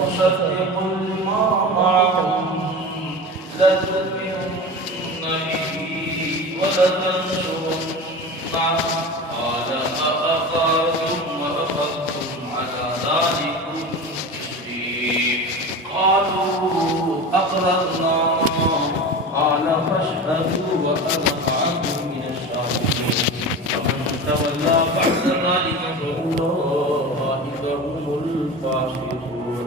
مصدق لما معهم لتؤمنن به ولتنصرنه قال أأقررتم وأخذتم على ذلكم إصري قالوا أقررنا قال فاشهدوا وأنا معكم من الشاهدين فمن تولى بعد ذلك فأولئك هم الفاسقون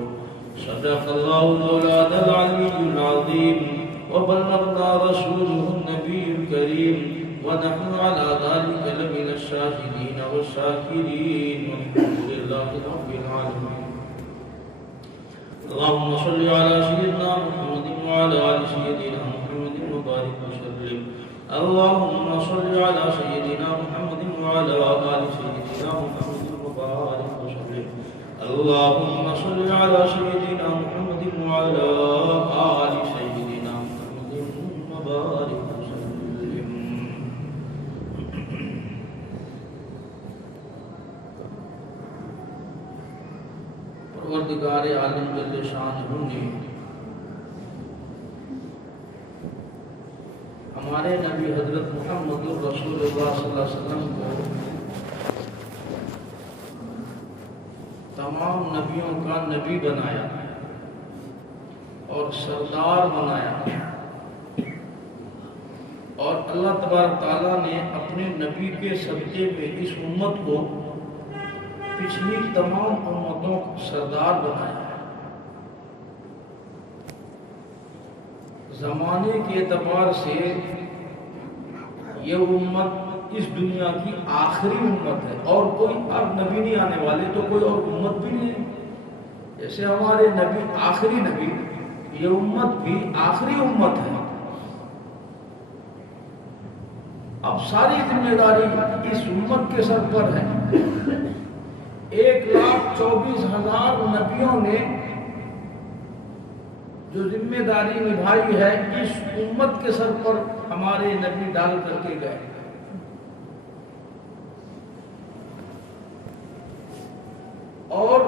صدق الله مولانا العلي العظيم وبلغنا رسوله النبي الكريم ونحن على ذلك لمن الشاهدين والشاكرين والحمد لله رب العالمين. اللهم صل على سيدنا محمد وعلى آل سيدنا محمد وبارك وسلم. اللهم صل على سيدنا محمد وعلى آل سيدنا محمد وبارك وسلم. اللهم صل على سيدنا محمد وعلى آل سيدنا محمد وبارك وسلم. پروردگار عالم جل شانہ نے ہمارے نبی حضرت محمد رسول اللہ صلی اللہ علیہ وسلم کو تمام نبیوں کا نبی بنایا اور سردار بنایا، اور اللہ تبارک تعالیٰ نے اپنے نبی کے صدقے میں اس امت کو پچھلی تمام امتوں کو سردار بنایا ہے۔ زمانے کے اعتبار سے یہ امت اس دنیا کی آخری امت ہے، اور کوئی اب نبی نہیں آنے والے، تو کوئی اور امت بھی نہیں۔ جیسے ہمارے نبی آخری نبی، یہ امت بھی آخری امت ہے۔ اب ساری ذمہ داری اس امت کے سر پر ہے۔ 1,24,000 نبیوں نے جو ذمہ داری نبھائی ہے، اس امت کے سر پر ہمارے نبی ڈال کر کے گئے۔ اور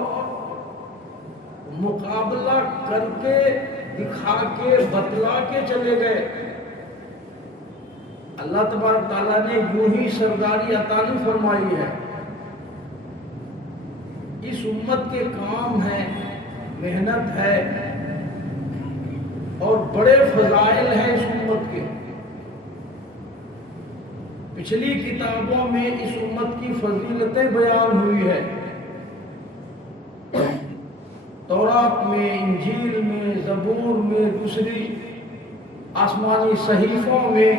مقابلہ کر کے، دکھا کے، بتلا کے چلے گئے۔ اللہ تبارک تعالیٰ نے یوں ہی سرداری عطا نہیں فرمائی ہے۔ اس امت کے کام ہے، محنت ہے، اور بڑے فضائل ہیں اس امت کے۔ پچھلی کتابوں میں اس امت کی فضیلتیں بیان ہوئی ہے، تورات میں، انجیل میں، زبور میں، دوسری آسمانی صحیفوں میں۔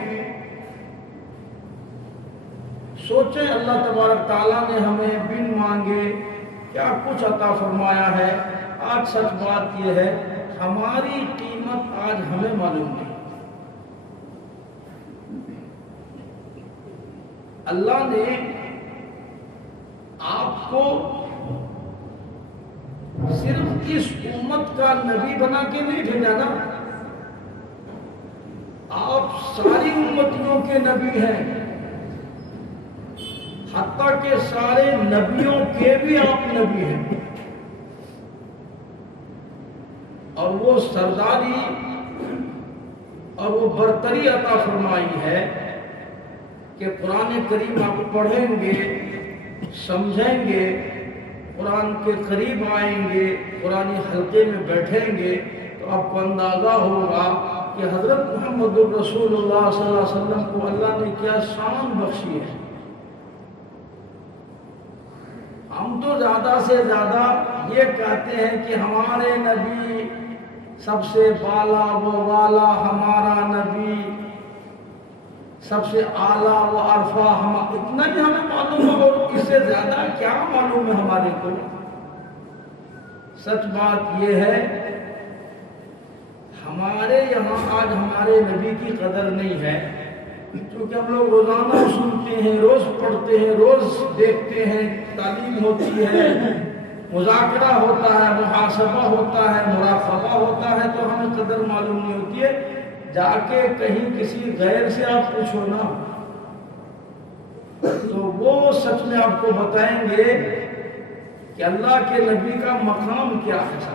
سوچیں اللہ تبارک تعالیٰ نے ہمیں بن مانگے کیا کچھ عطا فرمایا ہے۔ آج سچ بات یہ ہے، ہماری قیمت آج ہمیں معلوم نہیں۔ اللہ نے آپ کو صرف اس امت کا نبی بنا کے نہیں بھیجا نا، آپ ساری امتیوں کے نبی ہیں، حتیٰ کہ سارے نبیوں کے بھی آپ نبی ہیں۔ اور وہ سرداری اور وہ برتری عطا فرمائی ہے کہ قرآن کریم آپ پڑھیں گے، سمجھیں گے، قرآن کے قریب آئیں گے، قرآن حلقے میں بیٹھیں گے، تو آپ کو اندازہ ہوگا کہ حضرت محمد رسول اللہ صلی اللہ علیہ وسلم کو اللہ نے کیا شان بخشی ہے۔ ہم تو زیادہ سے زیادہ یہ کہتے ہیں کہ ہمارے نبی سب سے بالا و والا، ہمارا نبی سب سے اعلیٰ و عرفہ، اتنا ہی ہمیں معلوم ہے، اور اس سے زیادہ کیا معلوم ہے ہمارے کو۔ سچ بات یہ ہے، ہمارے یہاں آج ہمارے نبی کی قدر نہیں ہے، کیونکہ ہم لوگ روزانہ سنتے ہیں، روز پڑھتے ہیں، روز دیکھتے ہیں، تعلیم ہوتی ہے، مذاکرہ ہوتا ہے، محاسبہ ہوتا ہے، مراقبہ ہوتا ہے، تو ہمیں قدر معلوم نہیں ہوتی ہے۔ جا کے کہیں کسی غیر سے آپ پوچھو نا، تو وہ سچ میں آپ کو بتائیں گے کہ اللہ کے نبی کا مقام کیا ہے۔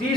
3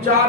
4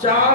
4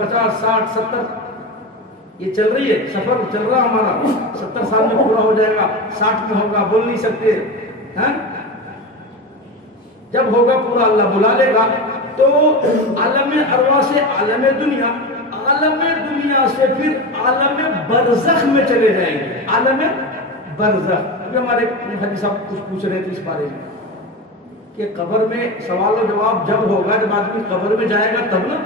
50, 60, 70, یہ چل رہی ہے، سفر چل رہا ہمارا، 70 سال میں پورا ہو جائے گا، 60 میں ہوگا، بول نہیں سکتے ہیں؟ جب ہوگا پورا اللہ بلا لے گا. تو عالم ارواح سے عالم دنیا، عالم دنیا سے پھر عالم برزخ میں چلے جائیں گے. عالم برزخ. ابھی ہمارے حاجی صاحب کچھ پوچھ رہے تھے اس بارے میں کہ قبر میں سوال و جواب جب ہوگا، جب آدمی قبر میں جائے گا تب نا.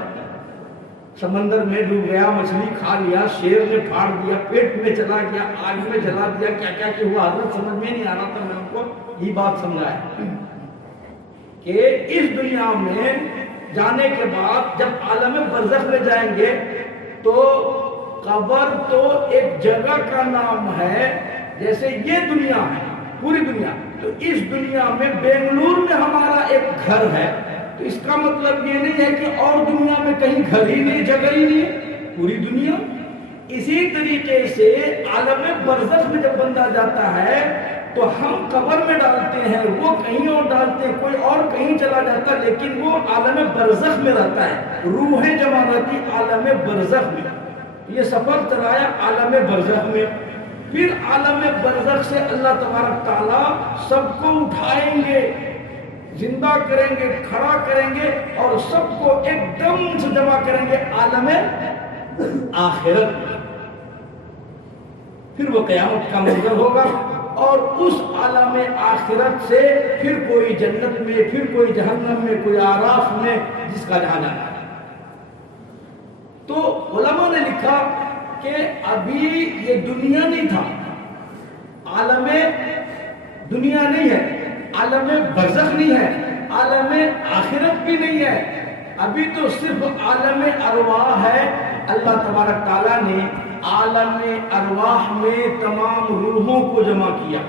سمندر میں ڈوب گیا، مچھلی کھا لیا، شیر نے پھاڑ دیا، پیٹ میں چلا گیا، آگ میں جلا دیا، کیا کیا کہ ہوا حضرت سمجھ میں نہیں آ رہا تھا. میں ان کو یہ بات سمجھایا کہ اس دنیا میں جانے کے بعد جب عالم برزخ میں جائیں گے تو قبر تو ایک جگہ کا نام ہے، جیسے یہ دنیا ہے پوری دنیا. تو اس دنیا میں بنگلور میں ہمارا ایک گھر ہے، تو اس کا مطلب یہ نہیں ہے کہ اور دنیا میں کہیں گھر ہی نہیں، جگہ ہی نہیں، پوری دنیا. اسی طریقے سے عالم برزخ میں جب بندہ جاتا ہے تو ہم قبر میں ڈالتے ہیں، وہ کہیں اور ڈالتے ہیں، کوئی اور کہیں چلا جاتا ہے، لیکن وہ عالم برزخ میں رہتا ہے. روحیں جمع رہتی عالم برزخ میں. یہ سفر چلایا عالم برزخ میں. پھر عالم برزخ سے اللہ تبارک تعالیٰ سب کو اٹھائیں گے، زندہ کریں گے، کھڑا کریں گے اور سب کو ایک دم سے جمع کریں گے عالم آخرت میں. پھر وہ قیامت کا منظر ہوگا اور اس عالم آخرت سے پھر کوئی جنت میں، پھر کوئی جہنم میں، کوئی آراف میں، جس کا جہاں جانا ہے. تو علماء نے لکھا کہ ابھی یہ دنیا نہیں تھا، عالم دنیا نہیں ہے، عالم برزخ نہیں ہے، عالم آخرت بھی نہیں ہے، ابھی تو صرف عالم ارواح ہے. اللہ تبارک تعالیٰ نے عالم ارواح میں تمام روحوں کو جمع کیا.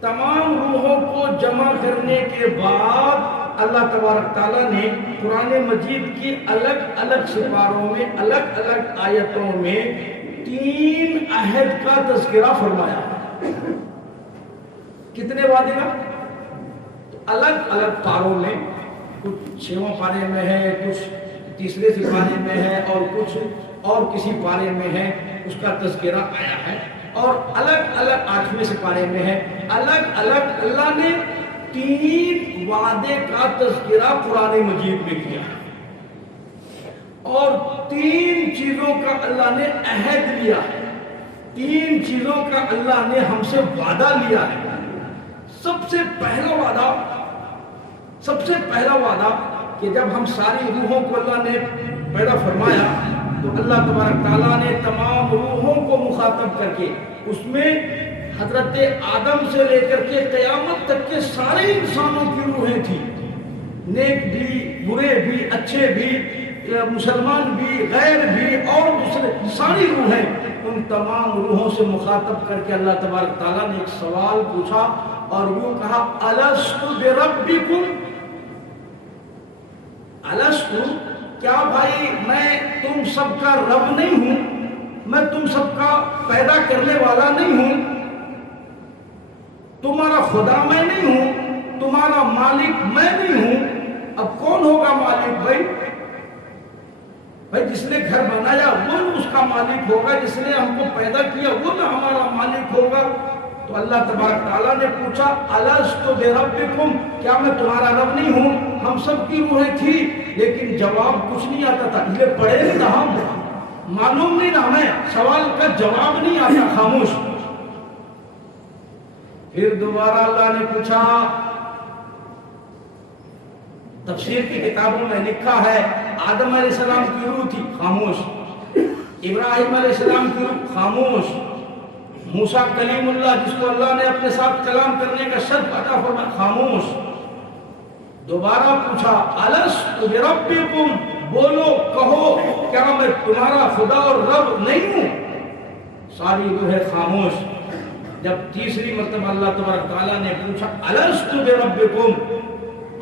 تمام روحوں کو جمع کرنے کے بعد اللہ تبارک تعالیٰ نے قرآن مجید کی الگ الگ سپاروں میں، الگ الگ آیتوں میں 3 عہد کا تذکرہ فرمایا. کتنے وعدے کا؟ الگ الگ پاروں میں، کچھ 6واں پارے میں ہے، کچھ تیسرے سپارے میں ہے، اور کچھ اور کسی پارے میں ہے، اس کا تذکرہ آیا ہے. اور الگ الگ 8ویں سپارے میں ہے. الگ الگ اللہ نے 3 وعدے کا تذکرہ قرآن مجید میں کیا ہے، اور 3 چیزوں کا اللہ نے عہد لیا ہے، 3 چیزوں کا اللہ نے ہم سے وعدہ لیا ہے. سب سے پہلا وعدہ کہ جب ہم ساری روحوں کو اللہ نے پیدا فرمایا تو اللہ تبارک تعالیٰ نے تمام روحوں کو مخاطب کر کے اس میں حضرت آدم سے لے کر کے قیامت تک کے سارے انسانوں کی روحیں تھیں، نیک بھی، برے بھی، اچھے بھی، مسلمان بھی، غیر بھی، اور دوسرے ساری روحیں. ان تمام روحوں سے مخاطب کر کے اللہ تبارک تعالیٰ نے ایک سوال پوچھا اور یوں کہا الست بربکم، الست، کیا بھائی میں تم سب کا رب نہیں ہوں؟ میں تم سب کا پیدا کرنے والا نہیں ہوں؟ تمہارا خدا میں نہیں ہوں؟ تمہارا مالک میں نہیں ہوں؟ اب کون ہوگا مالک؟ بھائی جس نے گھر بنایا وہ اس کا مالک ہوگا، جس نے ہم کو پیدا کیا وہ نہ ہمارا مالک ہوگا. تو اللہ تبارک تعالیٰ نے پوچھا الست بربکم، کیا میں تمہارا رب نہیں ہوں؟ ہم سب کی روحیں تھی لیکن جواب کچھ نہیں آتا تھا، اس لیے پڑھے نہیں تھا، ہم معلوم نہیں نا، ہمیں سوال کا جواب نہیں آتا، خاموش. پھر دوبارہ اللہ نے پوچھا. تفسیر کی کتابوں میں لکھا ہے آدم علیہ السلام کی روح تھی، خاموش. ابراہیم علیہ السلام کی روح، خاموش. موسیٰ کلیم اللہ جس کو اللہ نے اپنے ساتھ کلام کرنے کا شرف عطا فرمایا، خاموش. دوبارہ پوچھا الست بربکم، بولو کہو کیا میں تمہارا خدا اور رب نہیں ہوں؟ ساری روحیں خاموش. جب تیسری مرتبہ اللہ تبارک تعالیٰ نے پوچھا الست بربکم،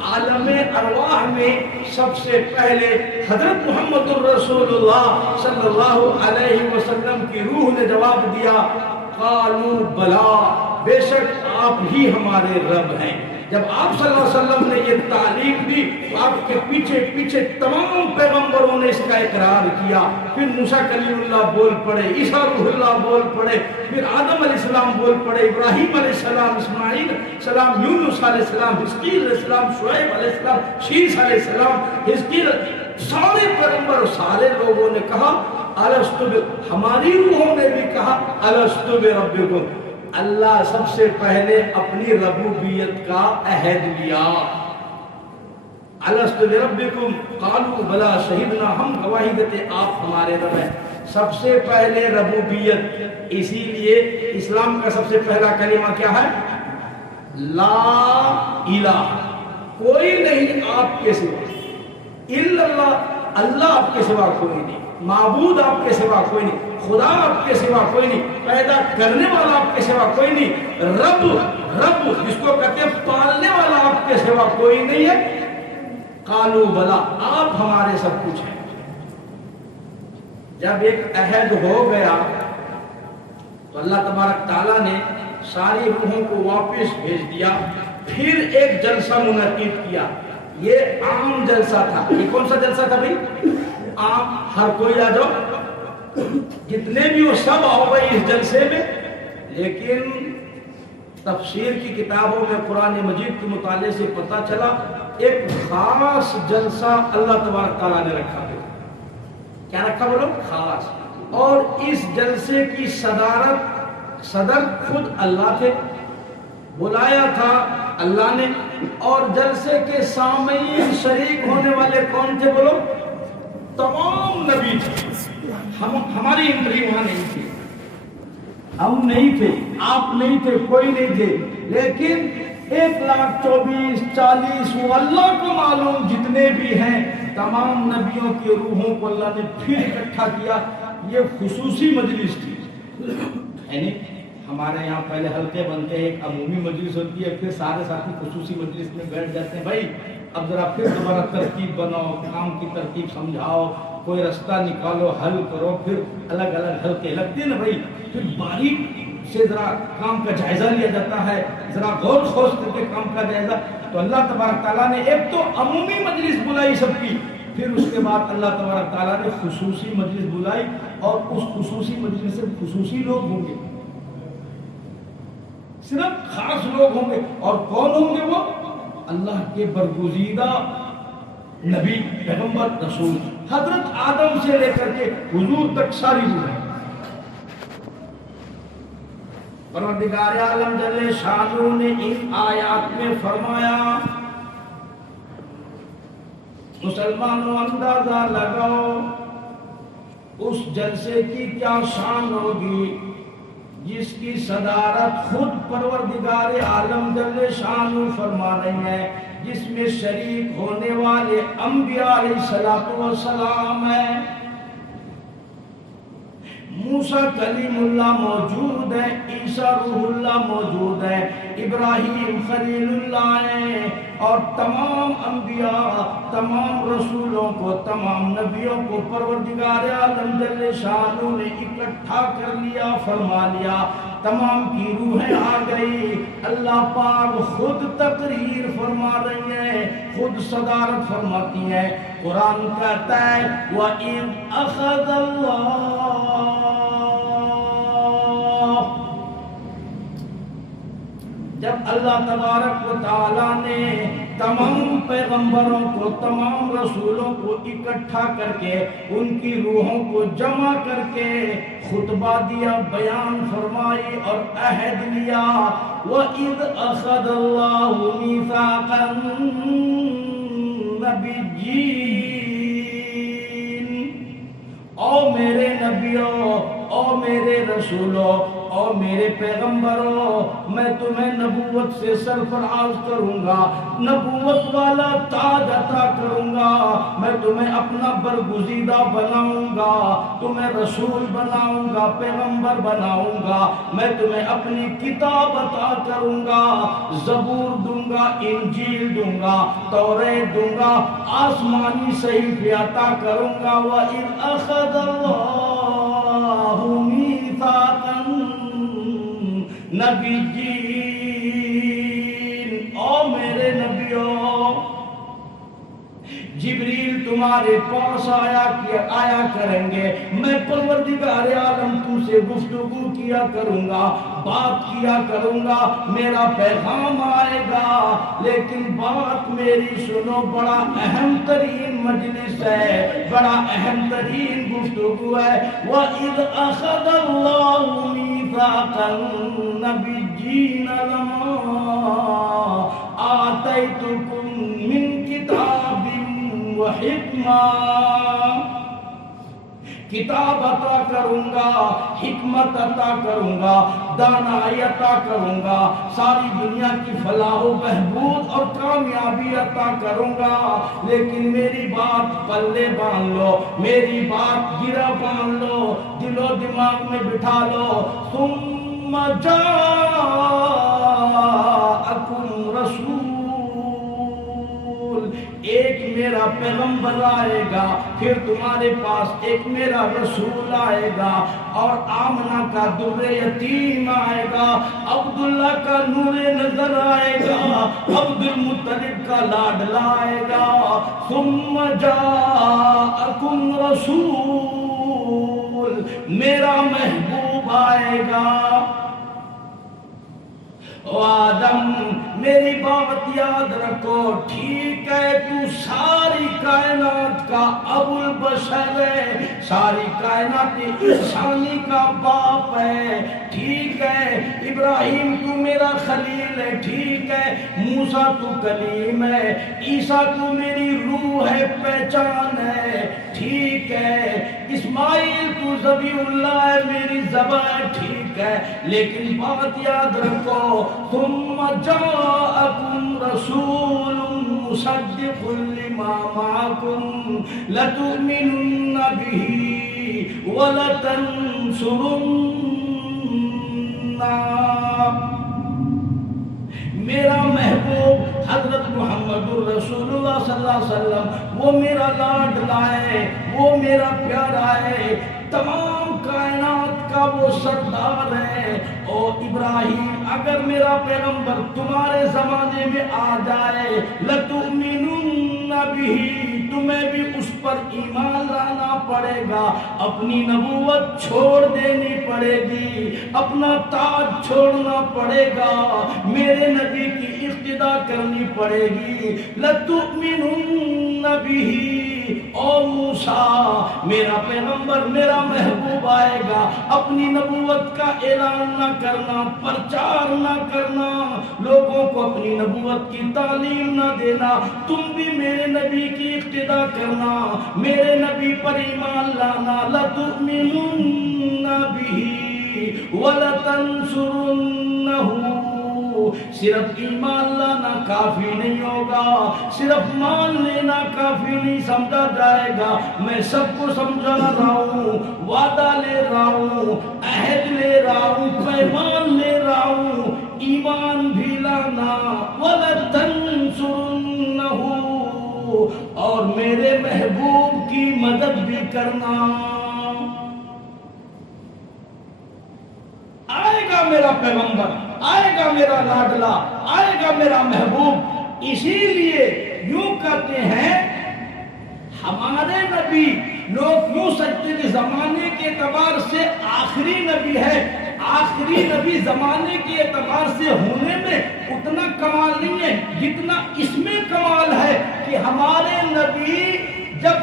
عالم ارواح میں سب سے پہلے حضرت محمد الرسول اللہ صلی اللہ علیہ وسلم کی روح نے جواب دیا قالوا بلا، بے شک آپ ہی ہمارے رب ہیں. جب آپ صلی اللہ علیہ وسلم نے یہ تعلیم دی تو آپ کے پیچھے پیچھے تمام پیغمبروں نے اس کا اقرار کیا، پھر موسیٰ کلیم اللہ بول پڑے، عیسیٰ روح اللہ بول پڑے، پھر آدم علیہ السلام بول پڑے، ابراہیم علیہ السلام، اسماعیل علیہ السلام، یونس علیہ السلام، حزقیل علیہ السلام، شعیب علیہ السلام، شیس علیہ السلام، حزقیل، سارے پیغمبر سارے لوگوں نے کہا الستو، ہماری روحوں نے بھی کہا الستو بربکم۔ اللہ سب سے پہلے اپنی ربوبیت کا عہد لیا، الستو بربکم قالوا بلا شہدنا، ہم گواہی دیتے آپ ہمارے رب ہیں۔ سب سے پہلے ربوبیت، اسی لیے اسلام کا سب سے پہلا کلمہ کیا ہے؟ لا الہ، کوئی نہیں آپ کے سوا، الا اللہ، اللہ آپ کے سوا کوئی نہیں، معبود آپ کے سوا کوئی نہیں، خدا آپ کے سوا کوئی نہیں، پیدا کرنے والا آپ کے سوا کوئی نہیں، رب، رب جس کو کہتے ہیں پالنے والا آپ کے سوا کوئی نہیں ہے۔ قالوا بلا، آپ ہمارے سب کچھ ہیں۔ جب ایک عہد ہو گیا تو اللہ تبارک تعالیٰ نے ساری روحوں کو واپس بھیج دیا، پھر ایک جلسہ منعقد کیا۔ یہ عام جلسہ تھا۔ یہ کون سا جلسہ تھا بھائی؟ عام، ہر کوئی آ جاؤ، جتنے بھی وہ سب آؤ گئے اس جلسے میں۔ لیکن تفسیر کی کتابوں میں قرآن مجید کے مطالعے سے پتہ چلا ایک خاص جلسہ اللہ تبارک تعالیٰ نے رکھا ہے۔ کیا رکھا بولو؟ خاص۔ اور اس جلسے کی صدر خود اللہ تھے، بلایا تھا اللہ نے، اور جلسے کے سامعین شریک ہونے والے کون تھے بولو؟ تمام نبی تھے۔ ہماری انٹری وہاں نہیں تھی، ہم نہیں تھے، آپ نہیں تھے، کوئی نہیں تھے، لیکن 1,24,40 وہ اللہ کو معلوم جتنے بھی ہیں تمام نبیوں کی روحوں کو اللہ نے پھر اکٹھا کیا۔ یہ خصوصی مجلس تھی، یعنی ہمارے یہاں پہلے حلقے بنتے ہیں، ایک عمومی مجلس ہوتی ہے، پھر سارے ساتھی خصوصی مجلس میں بیٹھ جاتے ہیں، بھائی اب ذرا پھر دوبارہ ترتیب بناؤ، کام کی ترتیب سمجھاؤ، کوئی رستہ نکالو، حل کرو، پھر الگ الگ حلقے لگتے ہیں نا بھائی، پھر باریک سے ذرا کام کا جائزہ لیا جاتا ہے، ذرا غور خوض کر کے کام کا جائزہ۔ تو اللہ تبارک تعالیٰ نے ایک تو عمومی مجلس بلائی سب کی، پھر اس کے بعد اللہ تبارک تعالیٰ نے خصوصی مجلس بلائی، اور اس خصوصی مجلس سے خصوصی لوگ ہوں گے، صرف خاص لوگ ہوں گے، اور کون ہوں گے وہ؟ اللہ کے برگزیدہ نبی، پیغمبر، رسول، حضرت آدم سے لے کر کے حضور تک ساری روح ہے۔ پروردگار عالم جل شانہ نے ان آیات میں فرمایا، مسلمانوں اندازہ لگاؤ اس جلسے کی کیا شان ہوگی جس کی صدارت خود پروردگار عالم جل شانہ فرما رہے ہیں، جس میں شریک ہونے والے انبیاء علیہ السلام ہیں۔ موسیٰ کلیم اللہ موجود ہے، عیسیٰ روح اللہ موجود ہے، ابراہیم خلیل اللہ ہیں، اور تمام انبیاء، تمام رسولوں کو، تمام نبیوں کو پروردگار عالم جل شانہ نے اکٹھا کر لیا، فرما لیا، تمام کی روحیں آ گئی۔ اللہ پاک خود تقریر فرما رہی ہیں، خود صدارت فرماتی ہیں۔ قرآن کہتا ہے وَإِذْ أَخَذَ اللَّهُ، جب اللہ تبارک و تعالیٰ نے تمام پیغمبروں کو، تمام رسولوں کو اکٹھا کر کے ان کی روحوں کو جمع کر کے خطبہ دیا، بیان فرمائی اور عہد لیا، وَإِذْ أَخَذَ اللَّهُ مِيثَاقَ النَّبِيِّينَ، او میرے نبیوں، او میرے رسولوں، او میرے پیغمبروں، میں تمہیں نبوت سے سرفراز کروں گا، نبوت والا تاج عطا کروں گا، میں تمہیں اپنا برگزیدہ بناؤں گا، تمہیں رسول بناؤں گا، پیغمبر بناؤں گا، میں تمہیں اپنی کتاب عطا کروں گا، زبور دوں گا، انجیل دوں گا، توریت دوں گا، آسمانی صحیفے عطا کروں گا۔ وَإِذْ أَخَذَ اللَّهُ مِيثَاقَ النَّبِيِّينَ، او میرے نبیوں، جبریل تمہارے پاس آیا کریں گے، میں پروردگار عالم تم سے گفتگو کیا کروں گا، بات کیا کروں گا، میرا پیغام آئے گا، لیکن بات میری سنو، بڑا اہم ترین مجلس ہے، بڑا اہم ترین گفتگو ہے۔ وَإِذْ أَخَذَ اللَّهُ مِيثَاقَ النَّبِيِّينَ لَمَا آتَيْتُكُم مِّن كِتَابٍ وَحِكْمَةٍ، کتاب عطا کروں گا، حکمت عطا کروں گا، دانائی عطا کروں گا، ساری دنیا کی فلاح و بہبود اور کامیابی عطا کروں گا، لیکن میری بات پلے باندھ لو، میری بات گرہ باندھ لو، دل و دماغ میں بٹھا لو۔ ثم جاءکم رسول، ایک میرا پیغمبر آئے گا، پھر تمہارے پاس ایک میرا رسول آئے گا، اور آمنہ کا در یتیم آئے گا، عبداللہ کا نور نظر آئے گا، عبد المطلب کا لاڈلا آئے گا۔ ثم جاءکم رسول، میرا محبوب آئے گا۔ او آدم، میری بات یاد رکھو، ٹھیک ہے تو ساری کائنات کا ابو البشر ہے، ساری کائنات انسانی کا باپ ہے، ٹھیک ہے، ابراہیم تو میرا خلیل ہے، ٹھیک ہے، موسیٰ تو کلیم ہے، عیسیٰ تو میری روح ہے، پہچان ہے، ٹھیک ہے، اسماعیل تو ذبیح اللہ ہے، میری ذبح ہے، ٹھیک ہے، لیکن بات یاد رکھو، ثم جاءکم رسول مصدق لما معکم لتؤمنن به ولتنصرن۔ میرا محبوب حضرت محمد الرسول اللہ صلی اللہ علیہ وسلم، وہ میرا لاڈلا ہے، وہ میرا پیارا ہے، تمام کائنات کا وہ سردار ہے۔ او ابراہیم، اگر میرا پیغمبر تمہارے زمانے میں آ جائے، لَتُؤْمِنُنَّ بِهِ، تمہیں بھی اس پر ایمان لانا پڑے گا، اپنی نبوت چھوڑ دینی پڑے گی، اپنا تاج چھوڑنا پڑے گا، میرے نبی کی اقتدا کرنی پڑے گی۔ لَتُؤْمِنُنَّ بِهِ، او موسیٰ، میرا پیغمبر، میرا محبوب آئے گا، اپنی نبوت کا اعلان نہ کرنا، پرچار نہ کرنا، لوگوں کو اپنی نبوت کی تعلیم نہ دینا، تم بھی میرے نبی کی اقتدا کرنا، میرے نبی پر ایمان لانا۔ لَتُؤْمِنُنَّ بِهِ وَلَتَنْصُرُنَّهُ، صرف ایمان لانا کافی نہیں ہوگا، صرف مان لینا کافی نہیں سمجھا جائے گا، میں سب کو سمجھا رہا ہوں، وعدہ لے رہا ہوں، عہد لے رہا ہوں، پیمان لے رہا ہوں، ایمان بھی لانا، وَلَتَنْصُرُنَّهُ، اور میرے محبوب کی مدد بھی کرنا۔ آئے گا میرا پیغمبر، آئے گا میرا لاڈلا، آئے گا میرا محبوب، اسی لیے یوں کہتے ہیں ہمارے نبی، لوگ یوں سمجھتے کہ زمانے کے اعتبار سے آخری نبی ہے، آخری نبی زمانے کے اعتبار سے ہونے میں اتنا کمال نہیں ہے جتنا اس میں کمال ہے کہ ہمارے نبی جب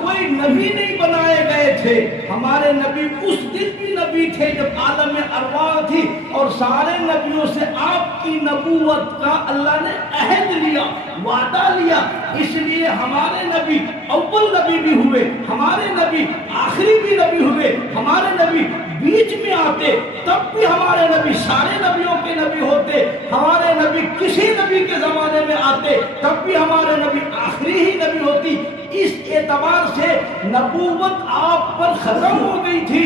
کوئی نبی نہیں بنائے گئے تھے، ہمارے نبی اس دن بھی نبی تھے جب عالم ارواح تھی، اور سارے نبیوں سے آپ کی نبوت کا اللہ نے عہد لیا، وعدہ لیا، اس لیے ہمارے نبی اول نبی بھی ہوئے، ہمارے نبی آخری بھی نبی ہوئے، ہمارے نبی بیچ میں آتے تب بھی ہمارے نبی سارے نبیوں کے نبی ہوتے، ہمارے نبی کسی نبی کے زمانے میں آتے تب بھی ہمارے نبی آخری ہی نبی ہوتی۔ اس اعتبار سے نبوت آپ پر ختم ہو گئی تھی،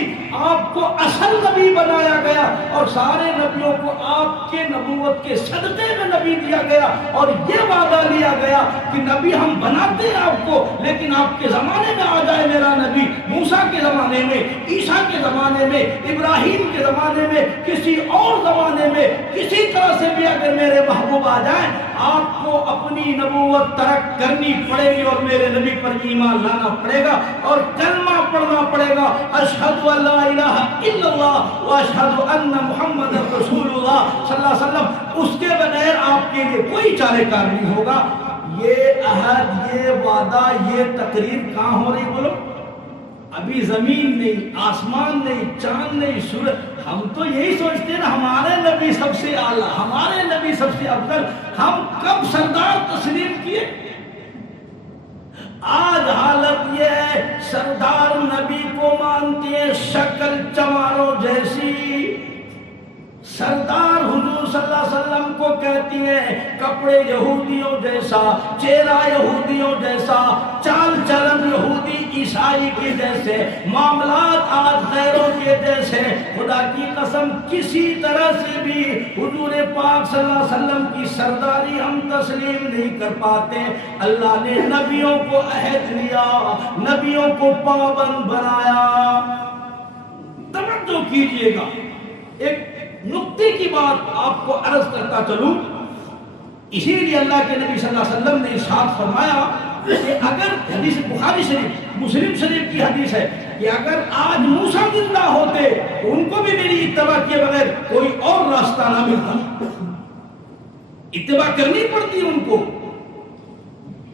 آپ کو اصل نبی بنایا گیا، اور سارے نبیوں کو آپ کے نبوت کے صدقے میں نبی دیا گیا، اور یہ وعدہ لیا گیا کہ نبی ہم بناتے ہیں آپ کو، لیکن آپ کے زمانے میں آ جائے میرا نبی، موسیٰ کے زمانے میں، عیسیٰ کے زمانے میں، ابراہیم کے زمانے میں، کسی اور زمانے میں، کسی طرح سے بھی اگر میرے محبوب آ جائیں، آپ کو اپنی نبوت ترک کرنی پڑے گی اور میرے نبی پر ایمان لانا پڑے گا اور کلمہ پڑھنا پڑے گا، اشہد ان لا الہ الا اللہ و اشہد ان محمد رسول اللہ صلی اللہ علیہ وسلم، اس کے بغیر آپ کے لیے کوئی چارہ کار نہیں ہوگا۔ یہ عہد، یہ وعدہ، یہ تقریر کہاں ہو رہی بولو؟ ابھی زمین نہیں، آسمان نہیں، چاند نہیں، سورج۔ ہم تو یہی سوچتے ہیں نا ہمارے نبی سب سے اعلیٰ، ہمارے نبی سب سے افضل۔ ہم کب سردار تسلیم کیے؟ آج حالت یہ ہے سردار نبی کو مانتے ہیں شکل چماروں جیسی، سردار حضور صلی اللہ علیہ وسلم کو کہتی ہیں کپڑے یہودیوں جیسا، چہرہ یہودیوں جیسا، چال چلن یہودی عیسائی کے جیسے، معاملات آج غیروں کے جیسے۔ خدا کی قسم کسی طرح سے بھی حضور پاک صلی اللہ علیہ وسلم کی سرداری ہم تسلیم نہیں کر پاتے۔ اللہ نے نبیوں کو عہد لیا، نبیوں کو پابند بنایا۔ توجہ کیجئے گا، ایک نقطے کی بات آپ کو عرض کرتا چلوں۔ اسی لیے اللہ کے نبی صلی اللہ علیہ وسلم نے ارشاد فرمایا کہ اگر، حدیث بخاری شریف، مسلم شریف کی حدیث ہے کہ اگر آج موسیٰ زندہ ہوتے تو ان کو بھی میری اتباع کیے بغیر کوئی اور راستہ نہ ملتا، اتباع کرنی پڑتی ان کو،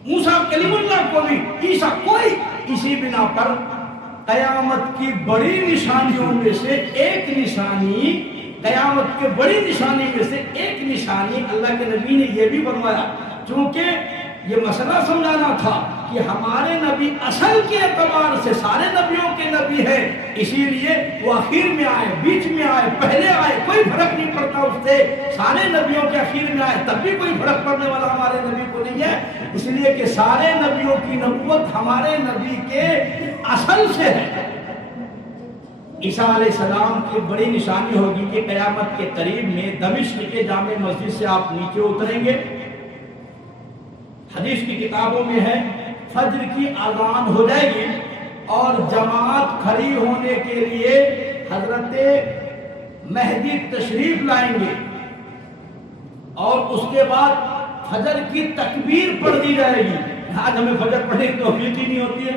موسیٰ کلیم اللہ کو بھی، عیسیٰ کوئی۔ اسی بنا پر قیامت کی بڑی نشانیوں میں سے ایک نشانی، قیامت کے بڑی نشانی میں سے ایک نشانی اللہ کے نبی نے یہ بھی فرمایا، چونکہ یہ مسئلہ سمجھانا تھا کہ ہمارے نبی اصل کے اعتبار سے سارے نبیوں کے نبی ہیں، اسی لیے وہ اخیر میں آئے، بیچ میں آئے، پہلے آئے، کوئی فرق نہیں پڑتا اس سے، سارے نبیوں کے اخیر میں آئے تب بھی کوئی فرق پڑنے والا ہمارے نبی کو نہیں ہے، اس لیے کہ سارے نبیوں کی نبوت ہمارے نبی کے اصل سے ہے۔ عیسیٰ علیہ السلام کی بڑی نشانی ہوگی کہ قیامت کے قریب میں دمشق کے جامع مسجد سے آپ نیچے اتریں گے، حدیث کی کتابوں میں ہے فجر کی اذان ہو جائے گی اور جماعت کھڑی ہونے کے لیے حضرت مہدی تشریف لائیں گے، اور اس کے بعد فجر کی تکبیر پڑھ دی جائے گی۔ آج ہمیں فجر پڑھنے کی توفیق ہی نہیں ہوتی ہے،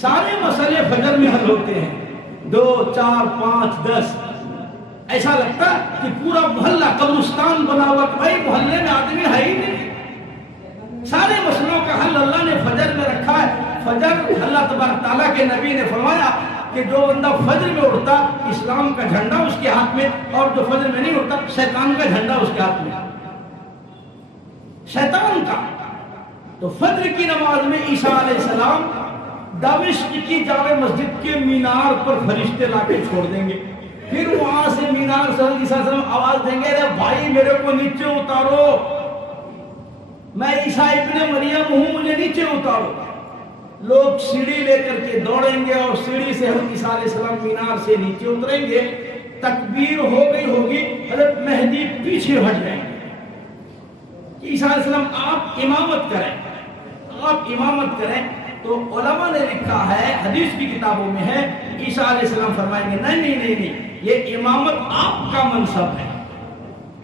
سارے مسئلے فجر میں حل ہوتے ہیں، 2 4 5 10، ایسا لگتا کہ پورا محلہ قبرستان بنا ہوا کہ بھائی محلے میں آدمی ہے ہی نہیں، سارے مسئلوں کا حل اللہ نے فجر میں رکھا ہے۔ فجر اللہ تبارک تعالیٰ کے نبی نے فرمایا کہ جو بندہ فجر میں اٹھتا اسلام کا جھنڈا اس کے ہاتھ میں، اور جو فجر میں نہیں اٹھتا شیطان کا جھنڈا اس کے ہاتھ میں، شیطان کا۔ تو فجر کی نماز میں عیسیٰ علیہ السلام دمشق کی جامع مسجد کے مینار پر فرشتے لا کے چھوڑ دیں گے، پھر وہاں سے مینار سے عیسیٰ علیہ السلام آواز دیں گے ارے بھائی میرے کو نیچے اتارو، میں عیسیٰ ابن مریم ہوں، مجھے نیچے اتارو۔ لوگ سیڑھی لے کر کے دوڑیں گے اور سیڑھی سے حضرت عیسیٰ علیہ السلام مینار سے نیچے اتریں گے، تکبیر ہو گئی ہوگی، حضرت مہدی پیچھے ہٹ جائیں گے، عیسیٰ علیہ السلام آپ امامت کریں، آپ امامت کریں۔ تو علماء نے لکھا ہے، حدیث کی کتابوں میں ہے، عیسیٰ علیہ السلام فرمائیں گے نہیں نہیں نہیں نہیں، یہ امامت آپ کا منصب ہے،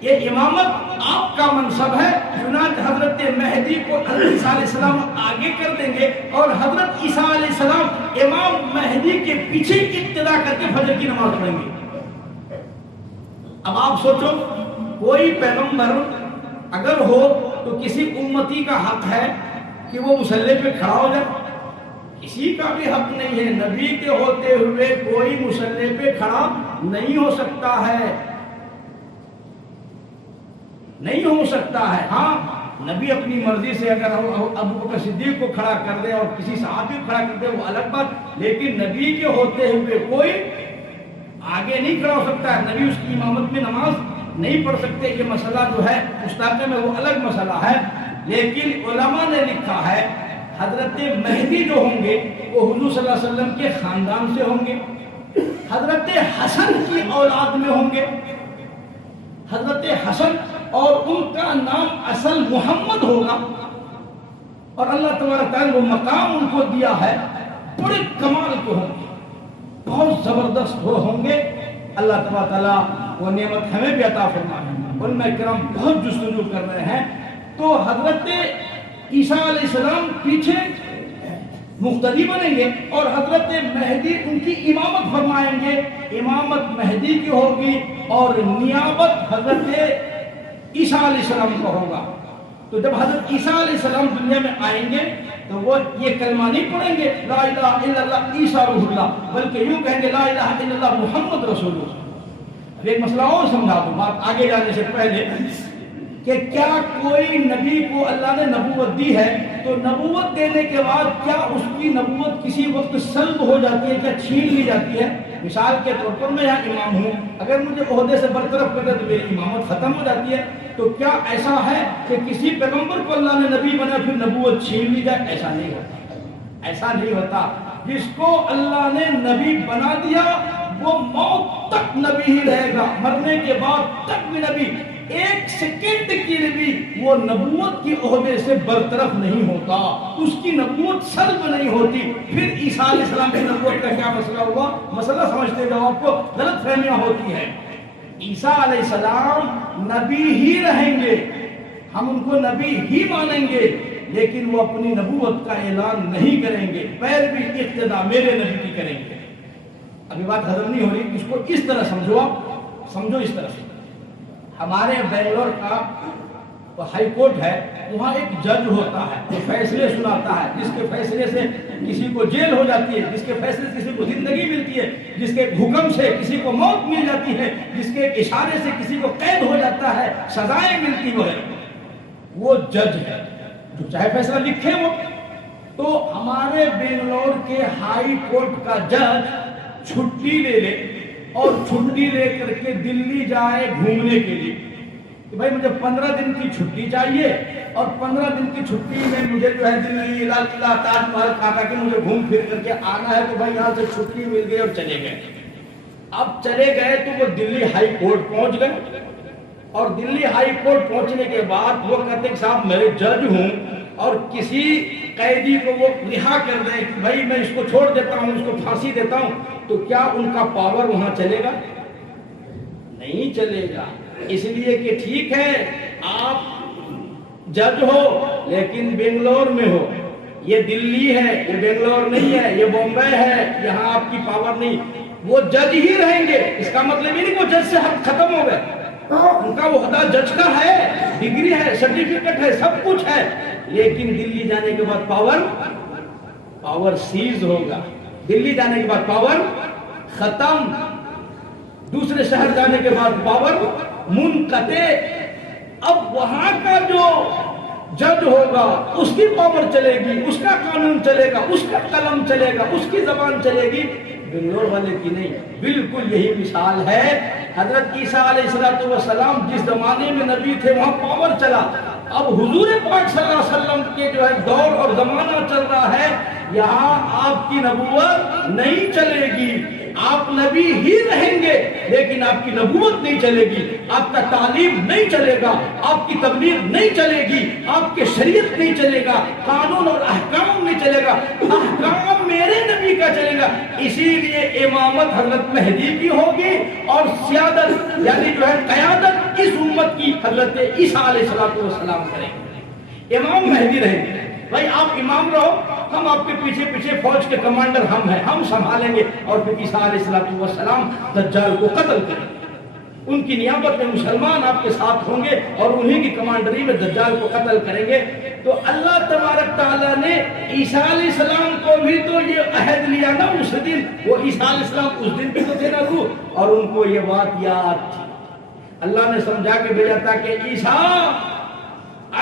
یہ امامت آپ کا منصب ہے۔ چنانچہ حضرت مہدی کو حضرت عیسیٰ علیہ السلام آگے کر دیں گے اور حضرت عیسیٰ علیہ السلام امام مہدی کے پیچھے اقتدا کر کے فجر کی نماز پڑھیں گے۔ اب آپ سوچو، کوئی پیغمبر اگر ہو تو کسی امتی کا حق ہے کہ وہ مصلی پہ کھڑا ہو جائے؟ کسی کا بھی حق نہیں ہے، نبی کے ہوتے ہوئے کوئی مصلی پہ کھڑا نہیں ہو سکتا ہے، نہیں ہو سکتا ہے۔ ہاں نبی اپنی مرضی سے اگر ابو بکر صدیق کو کھڑا کر دے اور کسی صحابی کو کھڑا کر دے وہ الگ بات، لیکن نبی کے ہوتے ہوئے کوئی آگے نہیں کھڑا ہو سکتا ہے، نبی اس کی امامت میں نماز نہیں پڑھ سکتے۔ یہ مسئلہ جو ہے مستقبل میں وہ الگ مسئلہ ہے، لیکن علماء نے لکھا ہے حضرت مہدی جو ہوں گے وہ حضور صلی اللہ علیہ وسلم کے خاندان سے ہوں گے، حضرت حسن کی اولاد میں ہوں گے، حضرت حسن، اور ان کا نام اصل محمد ہوگا، اور اللہ تبارک تعالیٰ وہ مقام ان کو دیا ہے، بڑے کمال کے ہوں گے، بہت زبردست ہوں گے۔ اللہ تبارک تعالیٰ وہ نعمت ہمیں بھی عطا فرمائے۔ علماء کرام بہت جستجو کر رہے ہیں۔ تو حضرت عیسیٰ علیہ السلام پیچھے مقتدی بنیں گے اور حضرت مہدی ان کی امامت فرمائیں گے. امامت مہدی کی ہوگی اور نیابت حضرت عیسیٰ علیہ السلام کا ہوگا. تو جب حضرت عیسیٰ علیہ السلام دنیا میں آئیں گے تو وہ یہ کلمہ نہیں پڑھیں گے لا الہ الا اللہ عیسیٰ روح اللہ، بلکہ یوں کہیں گے لا الہ الا اللہ محمد رسول اللہ. اب ایک مسئلہ اور سمجھا دوں بات آگے جانے سے پہلے کہ کیا کوئی نبی کو اللہ نے نبوت دی ہے تو نبوت دینے کے بعد کیا اس کی نبوت کسی وقت سلب ہو جاتی ہے، کیا چھین لی جاتی ہے؟ مثال کے طور پر میں یہاں امام ہوں، اگر مجھے عہدے سے برطرف کر دے تو میری امامت ختم ہو جاتی ہے. تو کیا ایسا ہے کہ کسی پیغمبر کو اللہ نے نبی بنا پھر نبوت چھین لی جائے؟ ایسا نہیں ہوتا، ایسا نہیں ہوتا. جس کو اللہ نے نبی بنا دیا وہ موت تک نبی ہی رہے گا، مرنے کے بعد تک بھی نبی. ایک سیکنڈ کے لیے بھی وہ نبوت کی عہدے سے برطرف نہیں ہوتا، اس کی نبوت سلب نہیں ہوتی. پھر عیسیٰ علیہ السلام کی نبوت کا کیا مسئلہ ہوا؟ مسئلہ سمجھتے جاؤ، آپ کو غلط فہمیاں ہوتی ہیں. عیسیٰ علیہ السلام نبی ہی رہیں گے، ہم ان کو نبی ہی مانیں گے، لیکن وہ اپنی نبوت کا اعلان نہیں کریں گے، پیروی اقتدا میرے نبی کی کریں گے. ابھی بات ہضم نہیں ہو رہی، اس کو اس طرح سمجھو، آپ سمجھو اس طرح سے. ہمارے بنگلور کا ہائی کورٹ ہے، وہاں ایک جج ہوتا ہے جو فیصلے سناتا ہے، جس کے فیصلے سے کسی کو جیل ہو جاتی ہے، جس کے فیصلے سے کسی کو زندگی ملتی ہے، جس کے حکم سے کسی کو موت مل جاتی ہے، جس کے اشارے سے کسی کو قید ہو جاتا ہے، سزائیں ملتی ہیں. وہ جج ہے جو چاہے فیصلہ لکھے وہ. تو ہمارے بنگلور کے ہائی کورٹ کا جج چھٹی لے لے اور چھٹی لے کر کے دلی جائے گھومنے کے لیے کہ بھائی مجھے 15 دن کی چھٹی چاہیے اور 15 دن کی چھٹی میں مجھے جو ہے دلی لال قلعہ تاج محل کھا کے مجھے گھوم پھر کر کے آنا ہے. تو بھائی یہاں سے چھٹی مل گئی اور چلے گئے. اب چلے گئے تو وہ دلی ہائی کورٹ پہنچ گئے اور دلی ہائی کورٹ پہنچنے کے بعد وہ کہتے ہیں صاحب میں جج ہوں اور کسی قیدی کو وہ رہا کر دیں کہ بھائی میں اس کو چھوڑ دیتا ہوں، اس کو پھانسی دیتا ہوں، تو کیا ان کا پاور وہاں چلے گا؟ نہیں چلے گا. اس لیے کہ ٹھیک ہے آپ جج ہو لیکن بنگلور میں ہو، یہ دلی ہے، یہ بنگلور نہیں ہے، یہ بمبئی ہے، یہاں آپ کی پاور نہیں. وہ جج ہی رہیں گے، اس کا مطلب یہ نہیں کہ وہ جج سے حق ختم ہو گئے. ان کا وہ عہدہ جج کا ہے، ڈگری ہے، سرٹیفکیٹ ہے، سب کچھ ہے، لیکن دلی جانے کے بعد پاور سیز ہوگا. دلی جانے کے بعد پاور ختم، دوسرے شہر جانے کے بعد پاور منقطع. اب وہاں کا جو جج ہوگا اس کی پاور چلے گی، اس کا قانون چلے گا، اس کا قلم چلے گا، اس کی زبان چلے گی، بنگلور والے کی نہیں. بالکل یہی مثال ہے. حضرت عیسیٰ علیہ السلام جس زمانے میں نبی تھے وہاں پاور چلا. اب حضور پاک صلی اللہ علیہ وسلم کے جو ہے دور اور زمانہ چل رہا ہے، یہاں آپ کی نبوت نہیں چلے گی. آپ نبی ہی رہیں گے لیکن آپ کی نبوت نہیں چلے گی، آپ کا تعلیم نہیں چلے گا، آپ کی تبلیغ نہیں چلے گی، آپ کے شریعت نہیں چلے گا، قانون اور احکام نہیں چلے گا، احکام میرے نبی کا چلے گا. اسی لیے امامت حضرت مہدی کی ہوگی اور سیادت یعنی جو ہے قیادت اس امت کی حضرت عیسیٰ علیہ السلام کریں گے. امام مہدی رہیں گے. بھائی آپ امام رہو، ہم آپ کے پیچھے پیچھے فوج کے کمانڈر ہم ہیں، ہم سنبھالیں گے. اور پھر عیسیٰ علیہ السلام دجال کو قتل کریں گے. ان کی نیابت میں مسلمان آپ کے ساتھ ہوں گے اور انہی کی کمانڈری میں دجال کو قتل کریں گے. تو اللہ تبارک تعالیٰ نے عیسیٰ علیہ السلام کو بھی تو یہ عہد لیا نا اس دن. وہ عیسیٰ علیہ السلام اس دن پہ تو تھے نا روح، اور ان کو یہ بات یاد تھی. اللہ نے سمجھا کے بھیجا تھا کہ عیسیٰ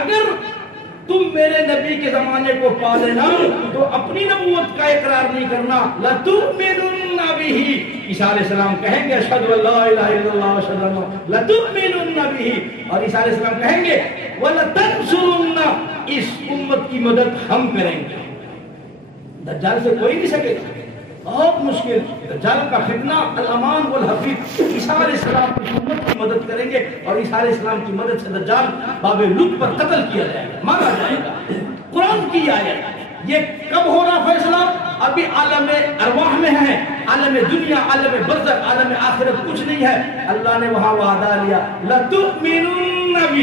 اگر تم میرے نبی کے زمانے کو پا لینا تو اپنی نبوت کا اقرار نہیں کرنا. لَتُؤْمِنُنَّ بِهِ، عیسیٰ علیہ السلام کہیں گے اشہدو ان لا الہ الا اللہ واشہدو ان محمد لَتُؤْمِنُنَّ بِهِ، اور عیسیٰ علیہ السلام کہیں گے وَلَتَنْصُرُنَّ، اس امت کی مدد ہم کریں گے. دجال سے کوئی نہیں سکے گا، بہت مشکل. دجال کا فتنہ الامان والحفیظ. عیسیٰ علیہ السلام کی امت کی مدد کریں گے اور عیسیٰ علیہ السلام کی مدد سے دجال باب لط پر قتل کیا جائے گا، مارا جائے گا. قرآن کی آیت. یہ کب ہو رہا فیصلہ؟ ابھی عالم ارواح میں ہے، عالم دنیا، عالم برزخ، عالم آخرت کچھ نہیں ہے. اللہ نے وہاں وعدہ لیا لَتُؤْمِنُنَّ بِهِ،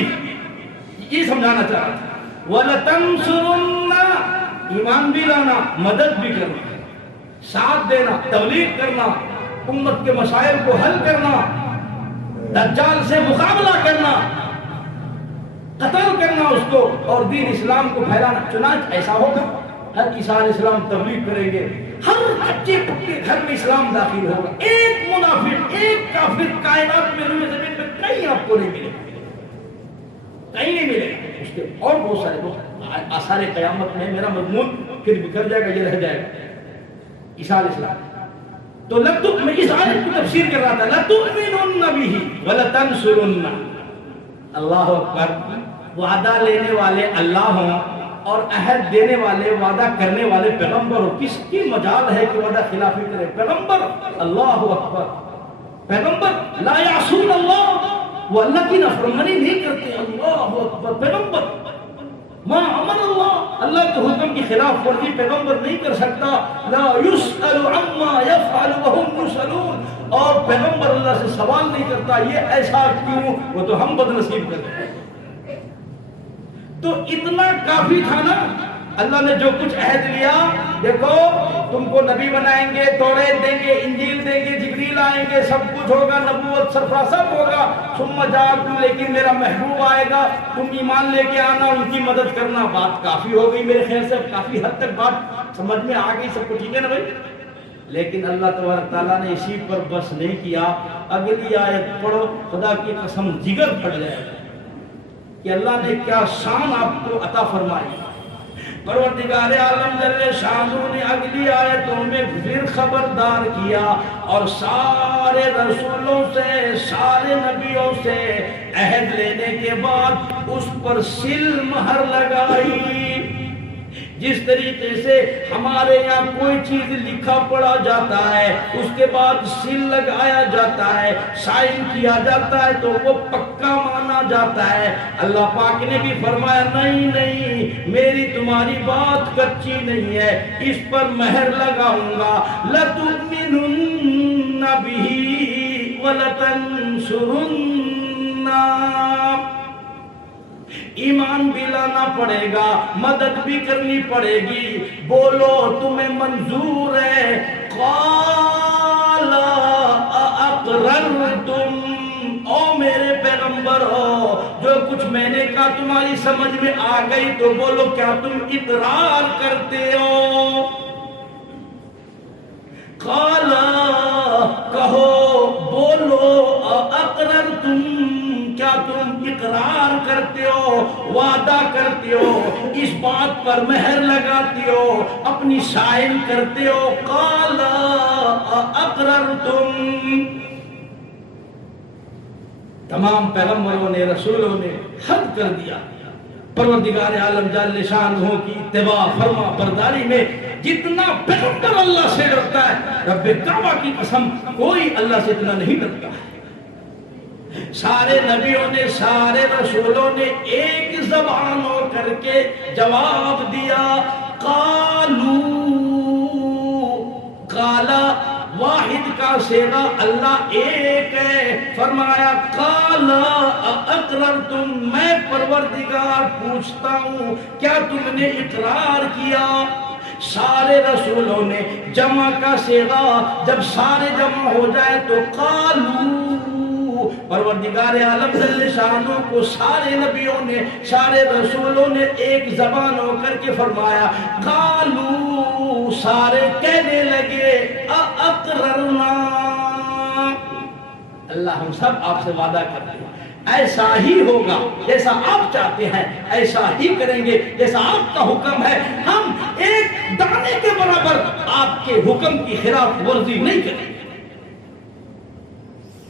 یہ سمجھانا چاہ رہا تھا. وَلَتَنْصُرُنَّ، ایمان بھی لانا، مدد بھی کرنا، ساتھ دینا، تبلیغ کرنا، امت کے مسائل کو حل کرنا، دجال سے مقابلہ کرنا، قتل کرنا اس کو، اور دین اسلام کو پھیلانا۔ چنانچہ ایسا ہوگا ہر عیسیٰ اسلام تبلیغ کریں گے، ہر کچے پکے گھر میں اسلام داخل ہوگا۔ ایک منافق، ایک کافر کائنات میں روئے زمین میں کہیں آپ کو نہیں ملے، کہیں نہیں ملے۔ اس کے اور بہت سارے لوگ آثار قیامت میں میرا مضمون پھر بکھر جائے گا، یہ رہ جائے گا عیسیٰ علیہ السلام۔ تو میں اس آیت کی تفسیر کر رہا تھا، لَتُؤْمِنُنَّ بِهِ وَلَتَنْصُرُنَّ۔ اللہ اکبر۔ وعدہ لینے والے اللہ ہوں اور عہد دینے والے، وعدہ کرنے والے پیغمبر ہو، کس کی مجال ہے کہ وعدہ خلافی کرے؟ پیغمبر۔ اللہ اکبر۔ پیغمبر لا یعصون اللہ، وہ اللہ کی نافرمانی نہیں کرتے۔ اللہ اکبر۔ پیغمبر ما امر اللہ، اللہ کے حکم کی خلاف ورزی پیغمبر نہیں کر سکتا۔ لا یسأل عما یفعل وهم یسألون، اور پیغمبر اللہ سے سوال نہیں کرتا یہ ایسا کیوں، وہ تو ہم بد نصیب کرتے ہیں۔ تو اتنا کافی تھا نا، اللہ نے جو کچھ عہد لیا، دیکھو تم کو نبی بنائیں گے، توریت دیں گے، انجیل دیں گے، جبریل آئیں گے، سب کچھ ہوگا، نبوت سرفراز سب ہوگا، ثم جاءکم، لیکن میرا محبوب آئے گا، تم ایمان لے کے آنا، ان کی مدد کرنا۔ بات کافی ہو گئی میرے خیال سے، کافی حد تک بات سمجھ میں آ گئی سب کو، ٹھیک ہے نا بھائی؟ لیکن اللہ تبارک تعالیٰ نے اسی پر بس نہیں کیا۔ اگلی آیت پڑھو، خدا کی قسم جگر پھٹ جائے گا کہ اللہ نے کیا شان آپ کو عطا فرمائی۔ پروردگار عالم جل شانہ نے اگلی آیتوں میں پھر خبردار کیا اور سارے رسولوں سے، سارے نبیوں سے عہد لینے کے بعد اس پر سل مہر لگائی۔ جس طریقے سے ہمارے یہاں کوئی چیز لکھا پڑا جاتا ہے، اس کے بعد سیل لگایا جاتا ہے، سائن کیا جاتا ہے تو وہ پکا مانا جاتا ہے۔ اللہ پاک نے بھی فرمایا نہیں نہیں، میری تمہاری بات کچی نہیں ہے، اس پر مہر لگاؤں گا۔ لَتُؤْمِنُنَّ بِهِ وَلَتَنْصُرُنَّ، ایمان بھی لانا پڑے گا، مدد بھی کرنی پڑے گی۔ بولو تمہیں منظور ہے؟ قَالَ أَأَقْرَرْتُمْ، او میرے پیغمبر ہو، جو کچھ میں نے کہا تمہاری سمجھ میں آ گئی تو بولو کیا تم اقرار کرتے ہو؟ قَالَ، کہو، بولو، أَأَقْرَرْتُمْ، کیا تم اقرار کرتے ہو، وعدہ کرتے ہو، اس بات پر مہر لگاتے ہو، اپنی سائن کرتے ہو؟ قال اقررتم، تمام پیغمبروں نے، رسولوں نے حد کر دیا۔ پروردگار عالم جل شانہ کی اتباع فرما برداری میں جتنا پیغمبر اللہ سے ڈرتا ہے، رب کعبہ کی قسم کوئی اللہ سے اتنا نہیں ڈرتا ہے۔ سارے نبیوں نے، سارے رسولوں نے ایک زبان ہو کر کے جواب دیا۔ قالو، قالا واحد کا صیغہ اللہ ایک ہے، فرمایا قالا اقررتم، میں پروردگار پوچھتا ہوں کیا تم نے اقرار کیا؟ سارے رسولوں نے جمع کا صیغہ، جب سارے جمع ہو جائے تو قالو، پروردگار عالم جل شانہ کو سارے نبیوں نے، سارے رسولوں نے ایک زبان ہو کر کے فرمایا قالو، سارے کہنے لگے اقررنا، اللہ ہم سب آپ سے وعدہ کرتے ہیں ایسا ہی ہوگا، جیسا آپ چاہتے ہیں ایسا ہی کریں گے، جیسا آپ کا حکم ہے، ہم ایک دانے کے برابر آپ کے حکم کی خلاف ورزی نہیں کریں گے۔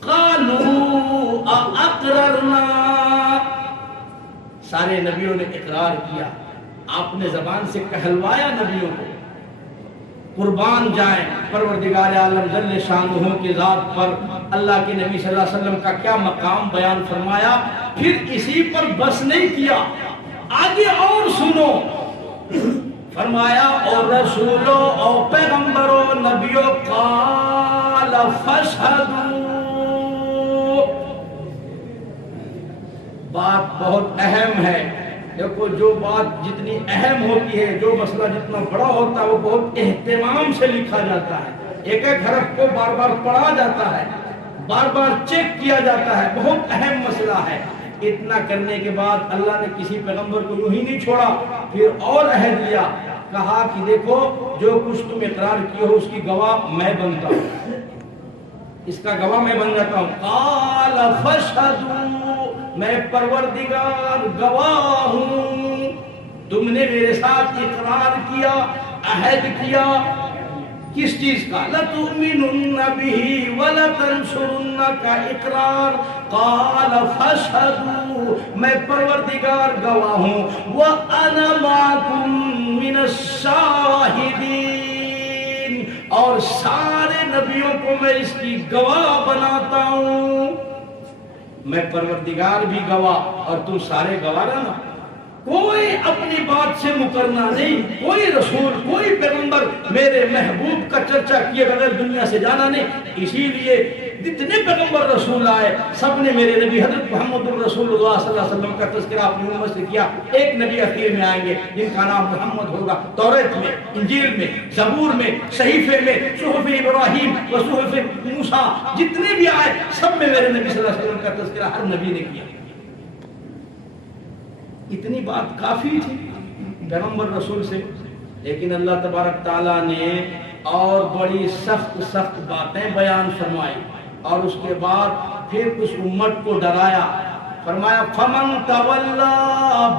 قالوا اقررنا، سارے نبیوں نے اقرار کیا، آپ نے زبان سے کہلوایا نبیوں کو۔ قربان جائیں پروردگار عالم جل شانہ کی ذات پر، اللہ کے نبی صلی اللہ علیہ وسلم کا کیا مقام بیان فرمایا۔ پھر اسی پر بس نہیں کیا، آگے اور سنو، فرمایا اور رسولوں اور پیغمبروں نبیوں قال فاشہدوا، بات بہت اہم ہے، دیکھو جو بات جتنی اہم ہوتی ہے، جو مسئلہ جتنا بڑا ہوتا ہے، وہ بہت اہتمام سے لکھا جاتا ہے، ایک ایک حرف کو بار بار پڑھا جاتا ہے، بار بار چیک کیا جاتا ہے، بہت اہم مسئلہ ہے۔ اتنا کرنے کے بعد اللہ نے کسی پیغمبر کو یوں ہی نہیں چھوڑا، پھر اور عہد لیا، کہا کہ دیکھو جو کچھ تم اقرار کیے ہو اس کی گواہ میں بنتا ہوں، اس کا گواہ میں بن جاتا ہوں۔ قال فاشهدوا، میں پروردگار گواہ ہوں، تم نے میرے ساتھ اقرار کیا، عہد کیا، کس چیز کا؟ لَتُؤْمِنُنَّ بِهِ وَلَتَنْصُرُنَّ کا اقرار۔ قال فاشهدوا، میں پروردگار گواہ ہوں، وَأَنَا مَعَكُمْ مِنَ الشَّاهِدِينَ، اور سارے نبیوں کو میں اس کی گواہ بناتا ہوں۔ میں پروردگار بھی گواہ اور تم سارے گواہ رہنا۔ کوئی اپنی بات سے مکرنا نہیں، کوئی رسول، کوئی پیغمبر میرے محبوب کا چرچا کیے بغیر دنیا سے جانا نہیں۔ اسی لیے جتنے پیغمبر رسول آئے سب نے میرے نبی حضرت محمد رسول اللہ صلی اللہ علیہ وسلم کا تذکرہ اپنی امت سے کیا۔ ایک نبی اخیر میں آئیں گے جن کا نام محمد ہوگا، توریت میں، انجیل میں، زبور میں، صحیفے میں، صحف ابراہیم و صحف موسیٰ جتنے بھی آئے سب میں میرے نبی صلی اللہ علیہ وسلم کا تذکرہ ہر نبی نے کیا۔ اتنی بات کافی تھی پیغمبر رسول سے، لیکن اللہ تبارک تعالیٰ نے اور بڑی سخت سخت باتیں بیان فرمائی، اور اس کے بعد پھر اس امت کو ڈرایا، فرمایا فَمَن تَوَلَّا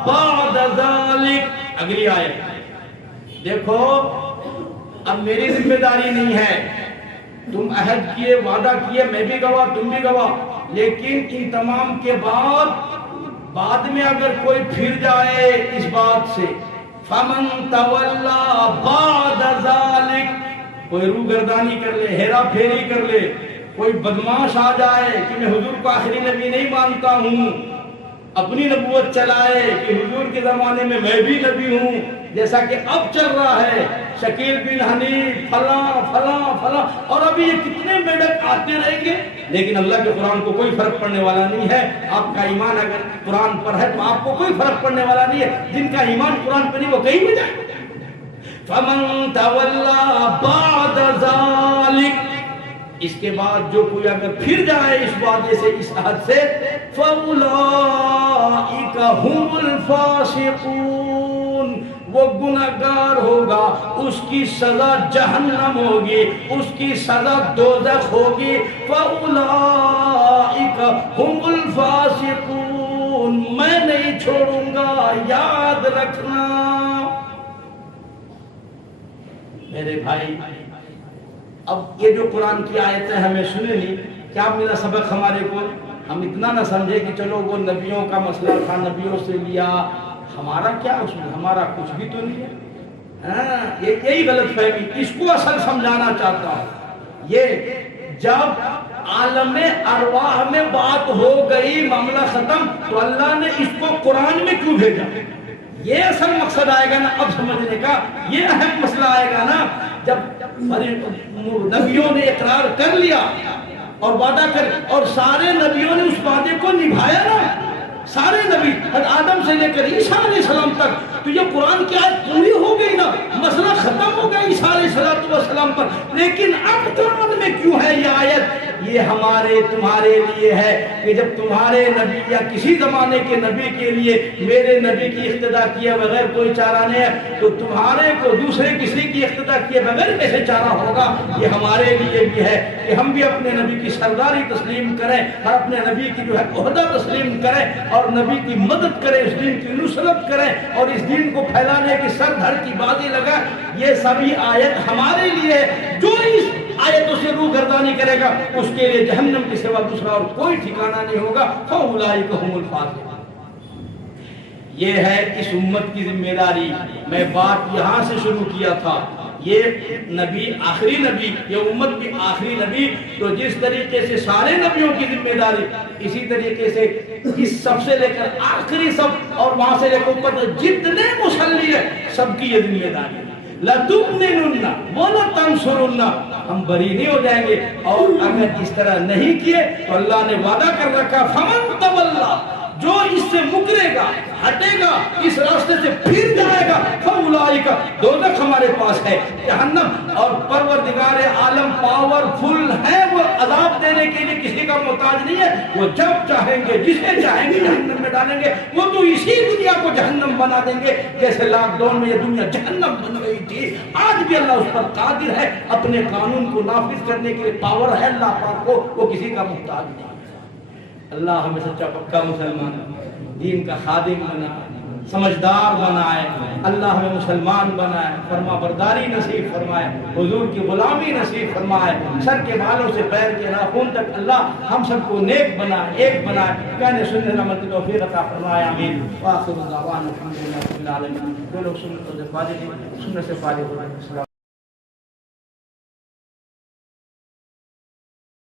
بَعْدَ ذَلِكَ۔ اگلی آیت دیکھو، اب میری ذمہ داری نہیں ہے، تم عہد کیے، وعدہ کیے، میں بھی گواہ، تم بھی گواہ، لیکن ان تمام کے بعد میں اگر کوئی پھر جائے اس بات سے، فَمَن تَوَلَّا بَعْدَ ذَلِكَ، کوئی روگردانی کر لے، ہیرا پھیری کر لے، کوئی بدماش آ جائے کہ میں حضور کو آخری نبی نہیں مانتا ہوں، اپنی نبوت چلائے کہ حضور کے زمانے میں میں بھی نبی ہوں، جیسا کہ اب چل رہا ہے، شکیل بن حنیف فلاں فلاں فلاں، اور ابھی یہ کتنے میڈک آتے رہیں گے، لیکن اللہ کے قرآن کو کوئی فرق پڑنے والا نہیں ہے۔ آپ کا ایمان اگر قرآن پر ہے تو آپ کو کوئی فرق پڑنے والا نہیں ہے، جن کا ایمان قرآن پر نہیں وہ کہیں بھی جائے۔ فَمَن تَوَلَّا بَعْدَ ذَلِكَ، اس کے بعد جو کوئی اگر پھر جائے اس وعدے سے، اس عہد سے، فَأُولَئِكَ هُمُ الْفَاسِقُونَ، وہ گناہگار ہوگا، اس کی سزا جہنم ہوگی، اس کی سزا دوزخ ہوگی۔ فَأُولَئِكَ هُمُ الْفَاسِقُونَ، میں نہیں چھوڑوں گا، یاد رکھنا۔ میرے بھائی، اب یہ جو قرآن کی آیتیں ہمیں سنے نہیں، کیا ملا سبق ہمارے کو؟ ہم اتنا نہ سمجھے کہ چلو وہ نبیوں کا مسئلہ تھا، نبیوں سے لیا، ہمارا کیا اس میں، ہمارا کچھ بھی تو نہیں ہے۔ یہی غلط فہمی، اس کو اصل سمجھانا چاہتا ہوں۔ یہ جب عالم ارواح میں بات ہو گئی، معاملہ ختم، تو اللہ نے اس کو قرآن میں کیوں بھیجا؟ یہ اصل مقصد آئے گا نا اب سمجھنے کا، یہ اہم مسئلہ آئے گا نا جب نبیوں نے اقرار کر لیا اور وعدہ کر، اور سارے نبیوں نے اس وعدے کو نبھایا نا، سارے نبی حضرت آدم سے لے کر عیسیٰ علیہ السلام تک، تو یہ قرآن کی آیت پوری ہو گئی نا، مسئلہ ختم ہو گیا عیسیٰ علیہ السلام پر۔ لیکن اب قرآن میں کیوں ہے یہ آیت؟ یہ ہمارے تمہارے لیے ہے کہ جب تمہارے نبی یا کسی زمانے کے نبی کے لیے میرے نبی کی اقتدا کیے بغیر کوئی چارہ نہیں ہے، تو تمہارے کو دوسرے کسی کی اقتدا کیے بغیر کیسے چارہ ہوگا؟ یہ ہمارے لیے بھی ہے کہ ہم بھی اپنے نبی کی سرداری تسلیم کریں، اور اپنے نبی کی جو ہے عہدہ تسلیم کریں، اور نبی کی مدد کریں، اس دین کی نصرت کریں، اور اس دین کو پھیلانے کی سر دھڑ کی بازی لگائیں۔ یہ سبھی آیت ہمارے لیے ہے۔ جو اس آیتوں سے روگردانی کرے گا اس کے لیے جہنم کے سوا دوسرا اور کوئی ٹھکانہ نہیں ہوگا۔ فَأُولَئِكَ هُمُ الْفَاسِقُونَ، یہ ہے اس امت کی ذمہ داری۔ میں بات یہاں سے شروع کیا تھا، یہ نبی آخری نبی، یہ امت بھی آخری نبی، تو جس طریقے سے سارے نبیوں کی ذمہ داری، اسی طریقے سے اس سب سے لے کر آخری سب اور وہاں سے لے کر اوپر جتنے مصلی ہیں سب کی یہ ذمہ داری ہے۔ لَتُؤْمِنُنَّ وَلَتَنْصُرُنَّ، ہم بری نہیں ہو جائیں گے، اور اگر اس طرح نہیں کیے تو اللہ نے وعدہ کر رکھا فَمَن تَوَلَّا جو اس سے مکرے گا، ہٹے گا، اس راستے سے پھر جائے گا، فاولئک، دوزخ ہمارے پاس ہے، جہنم، اور پروردگار عالم پاورفل ہے، وہ عذاب دینے کے لیے کسی کا محتاج نہیں ہے، وہ جب چاہیں گے جسے چاہیں گے جہنم میں ڈالیں گے، وہ تو اسی دنیا کو جہنم بنا دیں گے، جیسے لاک ڈاؤن میں یہ دنیا جہنم بن گئی تھی، آج بھی اللہ اس پر قادر ہے، اپنے قانون کو نافذ کرنے کے لیے پاور ہے اللہ پاک کو، وہ کسی کا محتاج نہیں ہے۔ اللہ ہمیں سچا پکا مسلمان، دین کا خادم بنائے، سمجھدار بنائے، اللہ ہمیں مسلمان بنائے، فرما برداری نصیب فرمائے، حضور کی غلامی نصیب فرمائے، سر کے بالوں سے پیر کے ناخن تک اللہ ہم سب کو نیک بنائے، ایک بنائے، کہنے سننے عمل کی توفیق عطا فرمائے، آمین۔ وآخر دعوانا الحمدللہ رب العالمین۔ جو لوگ سنت سے فارغ ہیں، سنت سے فارغ ہوئے،